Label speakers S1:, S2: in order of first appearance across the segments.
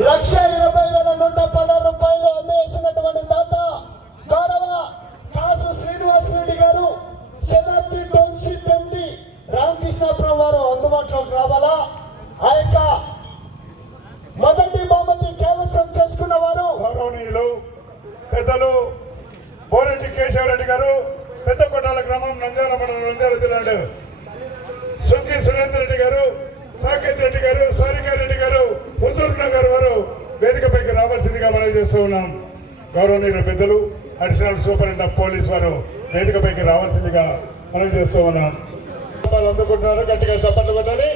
S1: లక్ష ఇరవై వేల నూట పదహారు రూపాయలు అందజేసినటువంటి దాత గౌరవ కాసు శ్రీనివాస్ రెడ్డి గారు శతాబ్ది టౌన్షిప్ ఎండి రామకృష్ణాపురం వారు అందుబాటులోకి రావాలా? ఆ యొక్క మొదటి బహుమతి కైవసం చేసుకున్న వారు?
S2: గౌరవనీయులు పెద్దలు బోరెడ్డి కేశవరెడ్డి గారు పెద్ద కొట్టాల గ్రామం నంద్యాల మండలం నంద్యాల జిల్లాడు సుంకి సురేందర్ రెడ్డి గారు సాకేత్ రెడ్డి గారు సారికా రెడ్డి గారు వేదికపైకి రావాల్సిందిగా మనం చేస్తూ ఉన్నాం. గౌరవనీయుల పెద్దలు అడిషనల్ సూపరింటెండెంట్ ఆఫ్ పోలీస్ వారు వేదికపైకి రావాల్సిందిగా మనం చేస్తూ ఉన్నాం. అందుకుంటున్నారు గట్టిగా చప్పట్లు కొట్టాలి.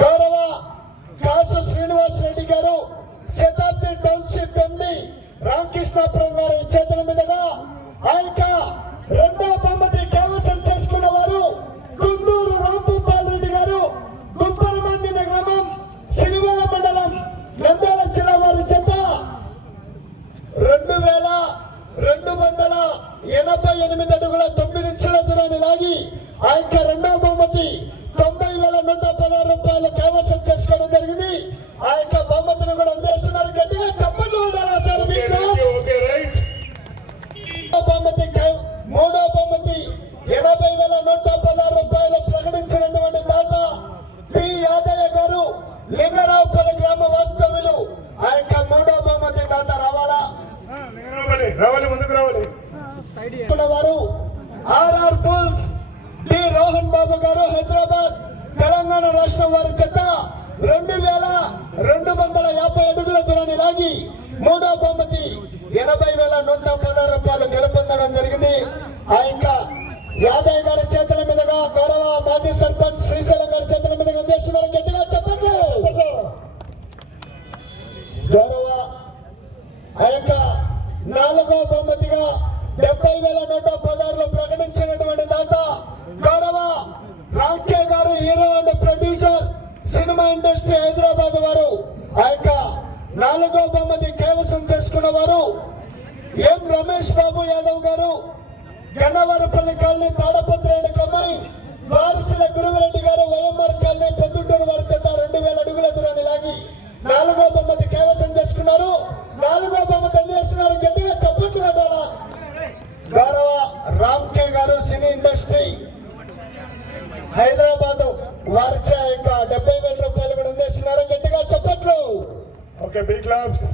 S1: గౌరవ కాసు శ్రీనివాస్ రెడ్డి గారు శతాబ్ది టౌన్షిప్ ఎండి రామకృష్ణాపురం గారి చేతుల మీదుగా ఆ యొక్క రెండో బహుమతి కైవసం చేసుకున్న వారు కుందూరు రాంభూపాల్ రెడ్డి గారు గుప్పరమందిన గ్రామం సిరివెల్ల మండలం నంద్యాల జిల్లా వారి చేత రెండు వేల రెండు వందల ఎనభై ఎనిమిది అడుగుల తొమ్మిది ఇంచుల దూరాన్ని లాగి ఆ యొక్క రెండవ బహుమతి తొంభై వేల నూట పదహారు రూపాయలు కైవసం చేసుకోవడం జరిగింది. ఆ యొక్క బహుమతిని కూడా అందిస్తున్నారు గట్టిగా చెప్పండి రావాలి
S2: ముందుకు రావాలి.
S1: వారు RR bulls D Rohan Babu గారు హైదరాబాద్ తెలంగాణ రాష్ట్రం వారి చెత్త. రెండు వేల రెండు వందల యాభై అడుగుల దూరాన్ని లాగి మూడో బహుమతి ఎనభై వేల నూట పదహారు రూపాయలు గెలుపొందడం జరిగింది. ఆ యొక్క యాదయ్య గారి చేతుల మీదుగా గౌరవ మాజీ సర్పంచ్ శ్రీశైలం గారి చేతుల మీదుగా గట్టిగా చెప్పండి. గౌరవ ఇండస్ట్రీ హైదరాబాద్ వారు ఆ యొక్క నాలుగో బొమ్మది కైవసం చేసుకున్న వారు ఎం రమేష్ బాబు యాదవ్ గారు. గన్నవరపల్లి కాలనీ తాడపత్రేడు కమ్మాయి వారసుల గురువరెడ్డి గారు వైఎంఆర్ కాలనీ పొద్దుటూరు వారి చేత రెండు వేల అడుగుల దూరాన్ని లాగి నాలుగో బొమ్మది కైవసం చేసుకున్నారు. నాలుగో బొమ్మ అందిస్తున్నారు గట్టిగా చప్పట్లు కొట్టాలా గౌరవ రామ్ కే గారు సినీ ఇండస్ట్రీ. హైదరాబాద్ వారిచే ఆ యొక్క డెబ్బై వేల రూపాయలు కూడా అందిస్తున్నారు గట్టిగా చప్పట్లు
S2: ఓకే బి క్లబ్స్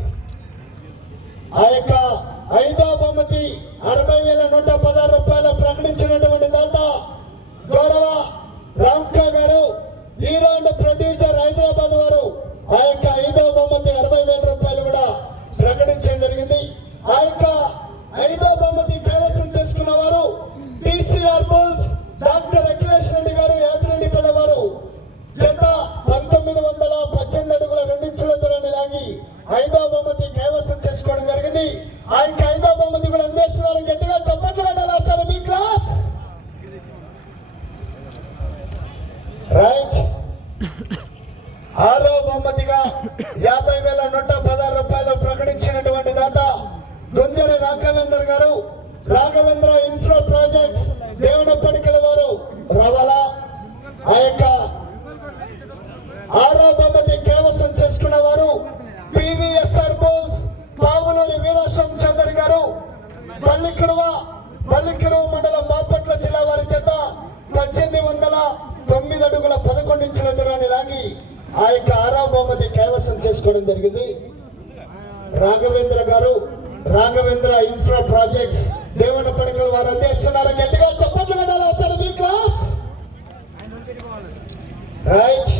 S1: ఆ యొక్క ఐదో బహుమతి అరవై వేల నూట పదహారు రూపాయలు ప్రకటించినటువంటి దాత గౌరవ రామ్కా గారు అండ్ ప్రొడ్యూసర్ హైదరాబాద్ వారు ఆ యొక్క ఆరో బహుమతిగా యాభై వేల నూట పదహారు రూపాయలు ప్రకటించినటువంటి దాత గుంజరి రాఘవేందర్ గారు. రాఘవేంద్ర ఇన్ఫ్రా ప్రాజెక్ట్స్ దేవునప్పటికల వారు రవల ఆ యొక్క ఆరో బహుమతి కేవసం చేసుకున్న వారు పివిఎస్ఆర్ బోల్స్ పావులూరి వీరాశ్వం చౌదరి గారు. బల్లికురువ బల్లికురువ మండలం బాపట్ల జిల్లా వారి చేత పద్దెనిమిది వందల తొమ్మిది అడుగుల పదకొండు ఇంచుల దూరాన్ని లాగి ఆ యొక్క ఆరో బహుమతి కైవసం చేసుకోవడం జరిగింది. రాఘవేంద్ర గారు రాఘవేంద్ర ఇన్ఫ్రా ప్రాజెక్ట్స్ దేవన పడకలు వారు అందిస్తున్నారు. గట్టిగా చప్పట్లు పెట్టాలి వస్తారు మీ క్లాస్ రైట్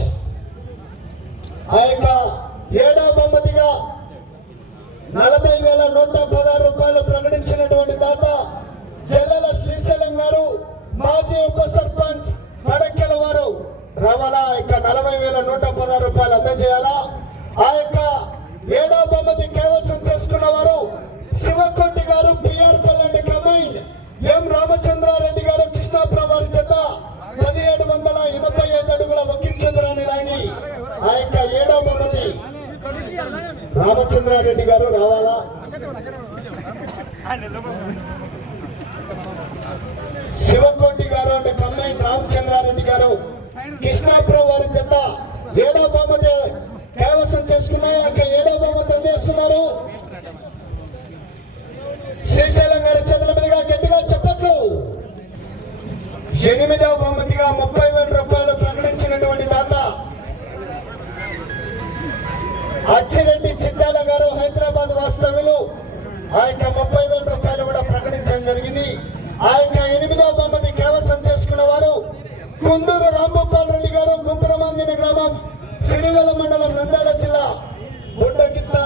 S1: ఆ యొక్క ఏడవ బహుమతిగా నలభై వేల నూట పదహారు రూపాయలు ప్రకటించినటువంటి దాత జల్లల శ్రీశైలం గారు మాజీ ఉప సర్పంచ్ మడక్కెల వారు. రవాణా యొక్క నలభై వేల నూట పదహారు రూపాయలు అందజేయాలా ఆ యొక్క ఏడో బొమ్మది కైవసం చేసుకున్న వారు శివకొండి గారు పిఆర్ పల్లెండి కమైన్ ఎం రామచంద్రారెడ్డి గారు కృష్ణాపురం వారి చేత పదిహేడు వందల ఎనభై ఐదు అడుగుల ఒక్కించంద్రాన్ని లాగి ఆ యొక్క ఏడో బొమ్మది రామచంద్రారెడ్డి గారు రావాలా? శివకోటి గారు అండ్ కమ్మైన్ రామచంద్రారెడ్డి గారు కృష్ణాపురం ఏడో బొమ్మ కైవసం చేసుకున్నాయి. అక్కడ ఏడో బొమ్మ అందిస్తున్నారు శ్రీశైలం గారి చేతుల మీదుగా గట్టిగా చెప్పట్లు. ఎనిమిదవ బహుమతిగా ముప్పై వేల రూపాయలు ప్రకటించినటువంటి దాత అచ్చిరెడ్డి చిట్టాల గారు హైదరాబాద్ వాస్తవ్యులు. ఆ యొక్క ముప్పై వేల రూపాయలు కూడా ప్రకటించడం జరిగింది. ఆ యొక్క ఎనిమిదవ బహుమతి కైవసం చేసుకున్న వారు కుందూరు రాంగోపాల్ రెడ్డి గారు గుంపురమందిన గ్రామం సిరివెల మండలం నంద్యాల జిల్లా బుడ్డగిత్త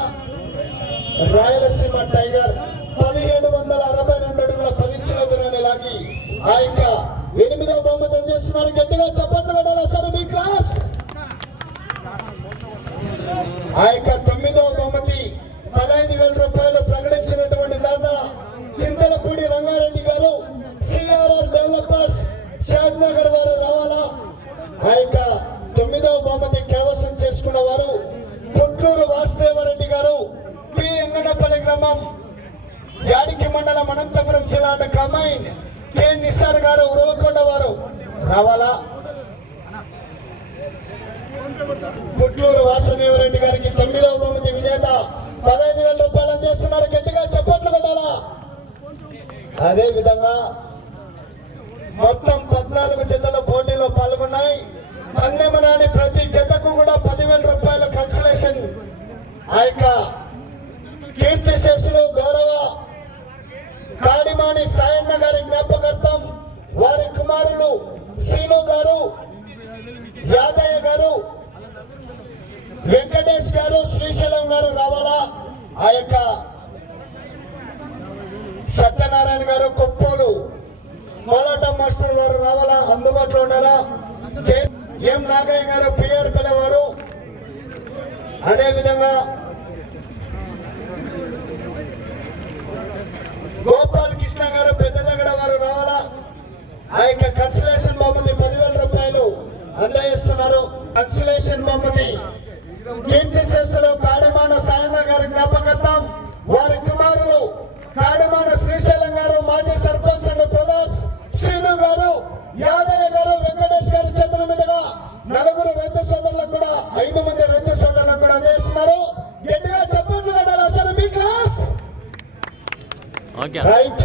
S1: రాయలసీమ టైగర్. పదిహేడు వందల అరవై రెండు అడుగుల పదించిన దూరాన్ని లాగి ఆ యొక్క ఎనిమిదవ బహుమతం చేస్తున్నారు. గట్టిగా చప్పట్లు పెట్టాలి సార్ మీ క్లాప్స్ ఆ యొక్క తొమ్మిదవ బహుమతి పదహైదు వేల రూపాయలు ప్రకటించినటువంటి దాదా చింతలపూడి రంగారెడ్డి గారు సిఆర్ఆర్ డెవలపర్స్ షాద్ నగర్ వారు రావాలా? ఆ యొక్క తొమ్మిదవ బహుమతి కైవసం చేసుకున్న వారు పుట్లూరు వాసుదేవరెడ్డి గారు. పి ఎంగడపల్లి గ్రామం యాడికి మండలం అనంతపురం జిల్లా కమైన్ కె. నిసార్ గారు ఉరవకొండ వారు. రావాలా? పుట్లూరు వాసుదేవరెడ్డి గారికి తొమ్మిదవ బహుమతి విజేత. పదహైదు వేల రూపాయలు అందిస్తున్నారు. గట్టిగా చప్పట్లు కొట్టాలా? అదే విధంగా మొత్తం శ్రీను గారు యాదయ్య గారు వెంకటేష్ గారు శ్రీశైలం గారు రావాలా? ఆ యొక్క సత్యనారాయణ గారు కొప్పోలు కోలాట మాస్టర్ గారు రావాలా? అందుబాటులో ఉండాలా? ఎం నాగయ్య గారు పిఆర్ పిల్లవారు. అదే విధంగా గోపాల్ కృష్ణ గారు పెద్దదగడ వారు రావాలా? ఆ యొక్క కన్సలేషన్ బహుమతి పదివేల రూపాయలు అందజేస్తున్నారు. కన్సలేషన్ బహుమతి. కీర్తి శేషులు కాడమాన సాయన్న గారి జ్ఞాపకత్వం వారి కుమారులు కాడమాన శ్రీశైలం గారు మాజీ సర్పంచ్ అండ్ బ్రదర్స్ శ్రీను గారు యాదయ్య గారు వెంకటేష్ గారి చేతుల మీదుగా నలుగురు రైతు సోదరులకు కూడా ఐదు మంది రైతు సోదరులకు కూడా అందిస్తున్నారు గట్టిగా చెప్పట్లు పెట్టాలి అసలు మీ క్లాప్స్
S3: ఓకే
S1: రైట్